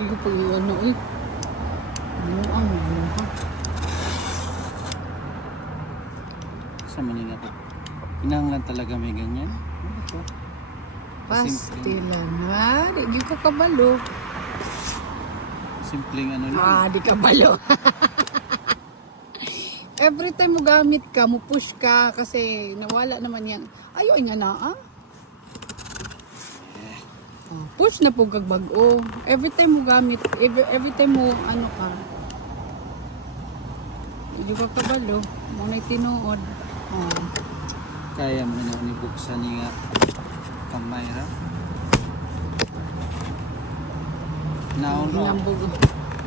Hindi pag ano eh. Ano ang buha? Sa Manila to. Kinahanglan talaga may ganyan. Ano to? Pastilan. Ha? Di ka kabalo. Simpleng ano lang. Ah, di kabalo. Every time mo gamit ka, mo push ka kasi nawala naman yan. Ayaw nga na ah. Oh, push na po kag bag-o. Every time mo gamit, every time mo ano ka. Hindi ka kabalo. Muna'y tinuod. Oh. Kaya mo na ni buksan niya kamay ra. Naon ra.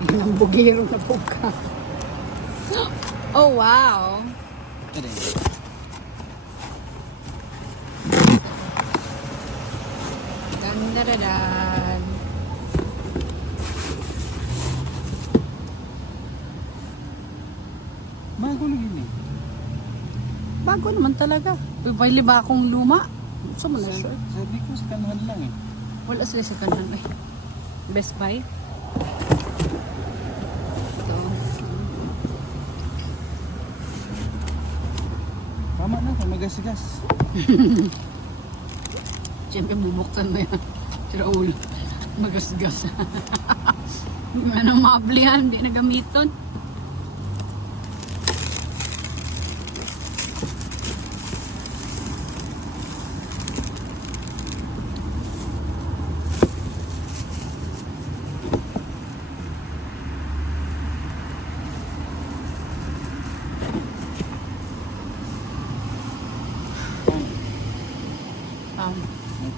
Inambugiro na po ka. Oh, wow. Ere. Dandaradan. Bago lang yun eh. Bago naman talaga. May ba akong luma? So mo na sure. Sabi ko sa kanahan lang eh. Wala sila sa kanan eh. Best Buy. Ito. Tama na kung magas-gas. Siyempre bubuksan mo yan. Si Raul. Magasgas. Anong maablihan, hindi na gamiton.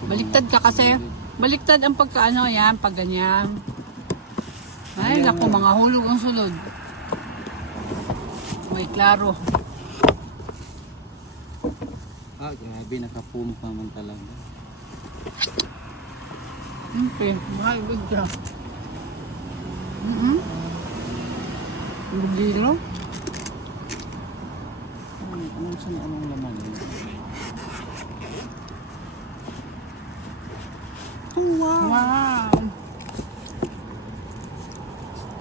Baliktad ka kasi. Baliktad ang pagkaano yan, pag ganyan. Ay, Ayan. naku, mga hulog ang sulod. May klaro. Ah, grabe, nakapump naman talaga. Okay, mahal ka. Bugilo. Anong saan anong laman yun? Wow. Wow.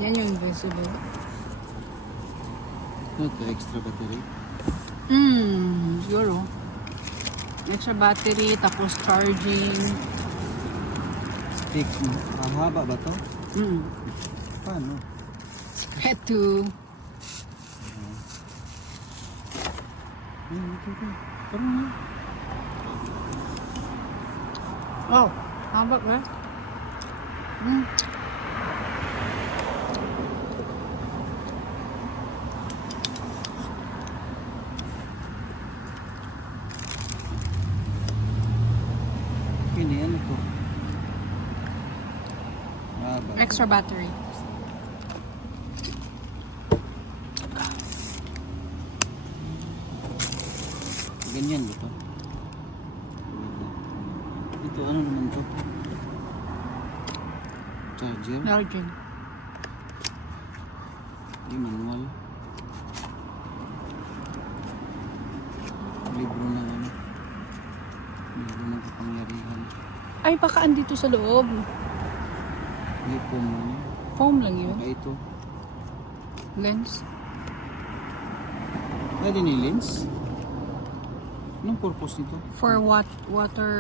Yan yung invisible. Ito, extra battery. Siguro. Extra battery, tapos charging. Stick, haba ba to? Paano? Secret to. Ito. Parang yun. Oh, haba ba? Hindi, ano to? Haba. Extra battery. Ganyan ba to? Ito, ano naman to? Charger? Largen. Hindi, manual. Libro na ano. Libro ng kapangyarihan. Ay, baka andito sa loob. Hindi po mo ano. Foam lang yun. Baka ito. Lens. Pwede ni lens? Anong purpose nito? For what? Water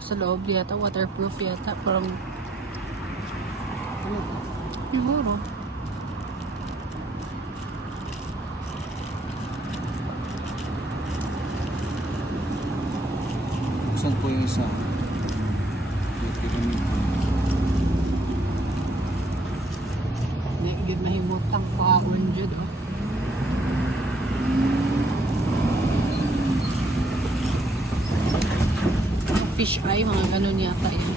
sa loob yata. Waterproof yata. Parang Ano to? siguro. Saan po yung isa? Ito kami. Nagigid mahimot ang kahon dyan. Oh. Fish eye, mga ganun yata yan.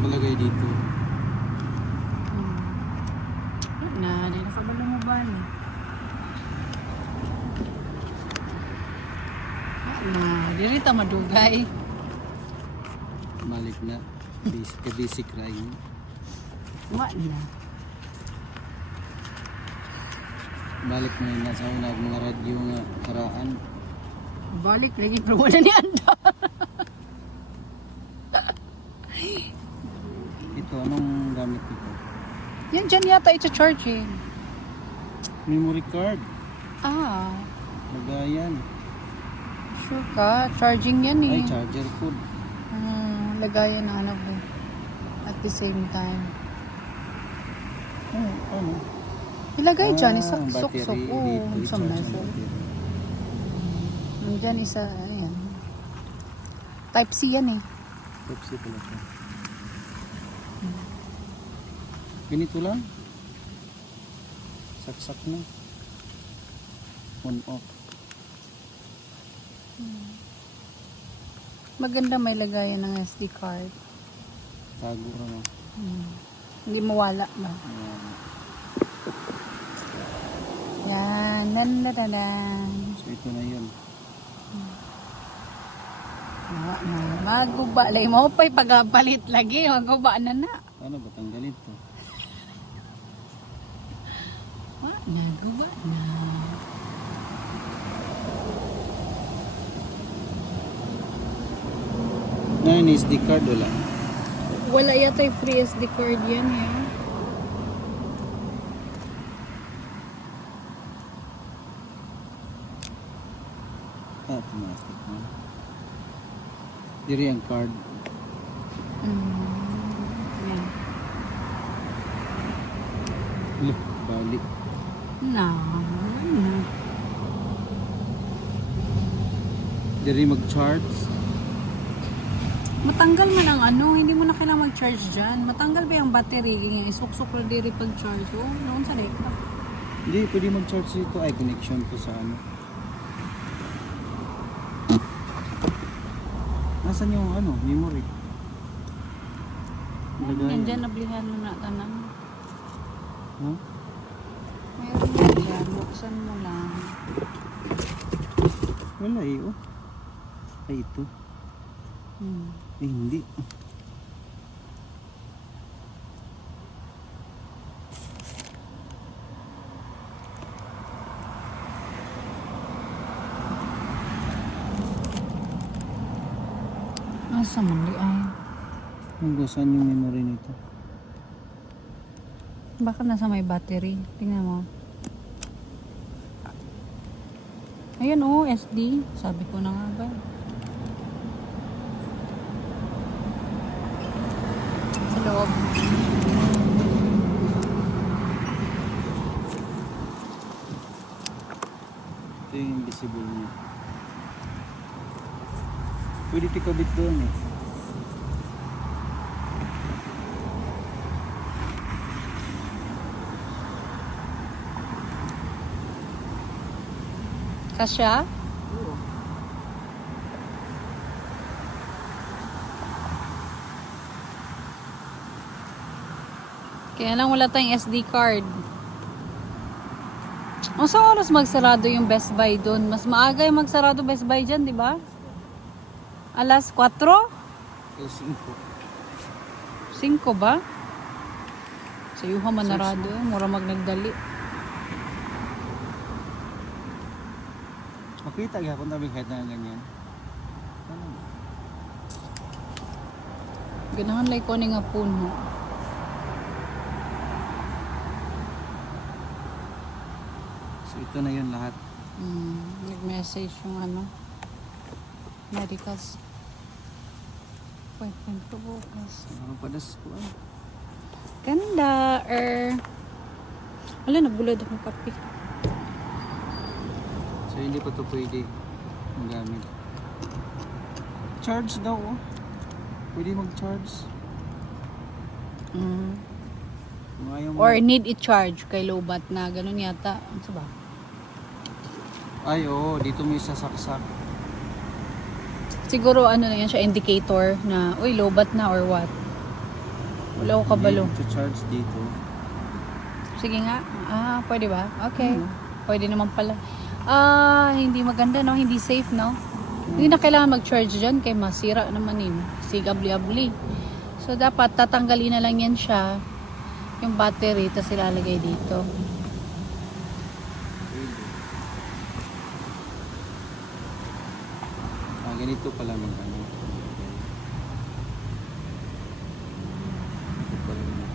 Palagay dito. Na, di nakabalo mo ba? Na, dirita madugay. Balik na. Basic line. Wala. Balik mo yun nasa una mga radyo nga karaan. Balik lagi pero wala ni anda. Ito, anong gamit ito? Yan dyan yata i-charge eh. Memory card. Ah, Lagayan. sure ka. Charging yan eh. Ay, charger cord. Lagayan ng ano ko. At the same time. Oh, ano? Ilagay dyan, battery isak-sok-sok. dito, Oo, i-charge sa ang mesa. battery. Nandyan isa, ayan. Type C yan eh. Type-C pala siya. Ganito lang. Saksak na. On off. Maganda may lagayan ng SD card. Tago ra na. Hindi mawala ba? Ayan. Yan. Nandadan. So ito na yun. Maguba. Lagi mo pa'y pagapalit lagi. Maguba na na. Ano ba tanggalin to? Naguba na. Ngayon SD card wala. Wala yata yung free SD card yan eh. Automatic na. Diri ang card. Yan. Look, balik. No. Diri mag-charge. Matanggal man ang ano, hindi mo na kailangan mag-charge dyan. Matanggal ba yung battery? Isuk-suk lang diri pag-charge. Oh, noon sa laptop. Hindi, pwede mag-charge dito. Ay, connection to sa ano. Nasaan yung ano, memory? Lagayan. Nandyan, nablihan mo na tanan. Huh? Meron na dyan, buksan mo lang. Wala eh, oh. Ay, ito. Eh, hindi. Asa man di ay? Hanggang saan yung memory nito? Baka nasa may battery. Tingnan mo. Ayan oh, SD. Sabi ko na nga ba. Sa loob. Ito yung invisible niya. Pwede tikabit doon eh. Kasya? Kaya lang wala tayong SD card. O sa oras magsarado yung Best Buy doon? Mas maaga yung magsarado Best Buy dyan, di ba? Alas 4? Eh, 5 ba? Sa iyo man narado. Mura magnagdali. Makita gapon tabi kahit na ganyan. Ano? Ganahan lay ko ni nga puno. So ito na yun lahat. Nag-message yung ano. Medicals. Appointment ko bukas. Ano padas ko ay. Ganda. Wala, nagbulad akong kape. So hindi pa to pwede magamit. Charge daw oh. Pwede mag-charge. Kung ayaw mo. Or need i-charge kay lowbat na ganun yata. Ano sa ba? Ay oo, dito may sasaksak. Siguro ano na yan siya, indicator na uy, lowbat na or what. Wala ko kabalo. Hindi, charge dito. Sige nga. Pwede ba? Okay. Pwede naman pala. Hindi maganda no, hindi safe no. Hindi na kailangan mag-charge dyan kay masira naman yun. Si abli-abli. So, dapat tatanggalin na lang yan siya. Yung battery, tapos ilalagay dito. Ganito pala mag ano. Ito pala yun.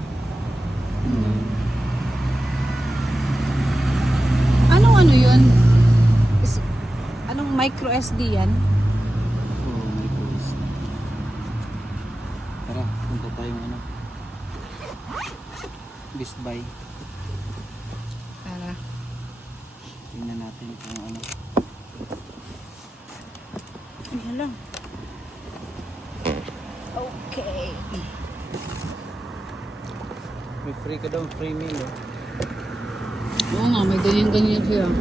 Anong ano yun? Anong micro SD yan? Oo, may pulis. Tara, punta tayo ano. Best Buy. Para. Tingnan natin kung ano. Yan lang. Okay. May free ka daw, free meal eh. Oo nga, may ganyan-ganyan siya.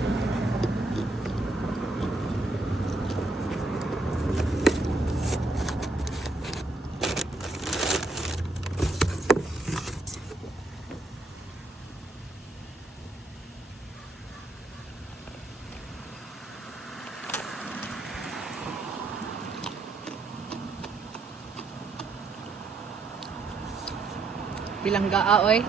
Bilangga oy.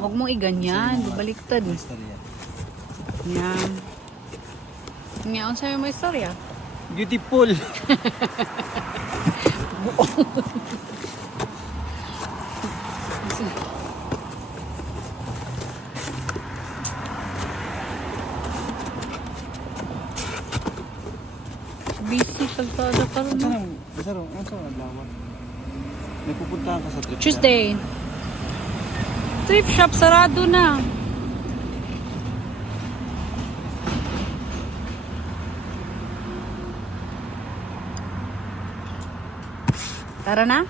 Huwag mong iganyan, baliktad. Istorya. Yan. Ngayon sa'yo mo istorya. Beautiful! Busy kalsada ka rin. Ano sa adlawan? May pupuntahan ka sa trip Tuesday. Thrift shop sarado na. Tara na.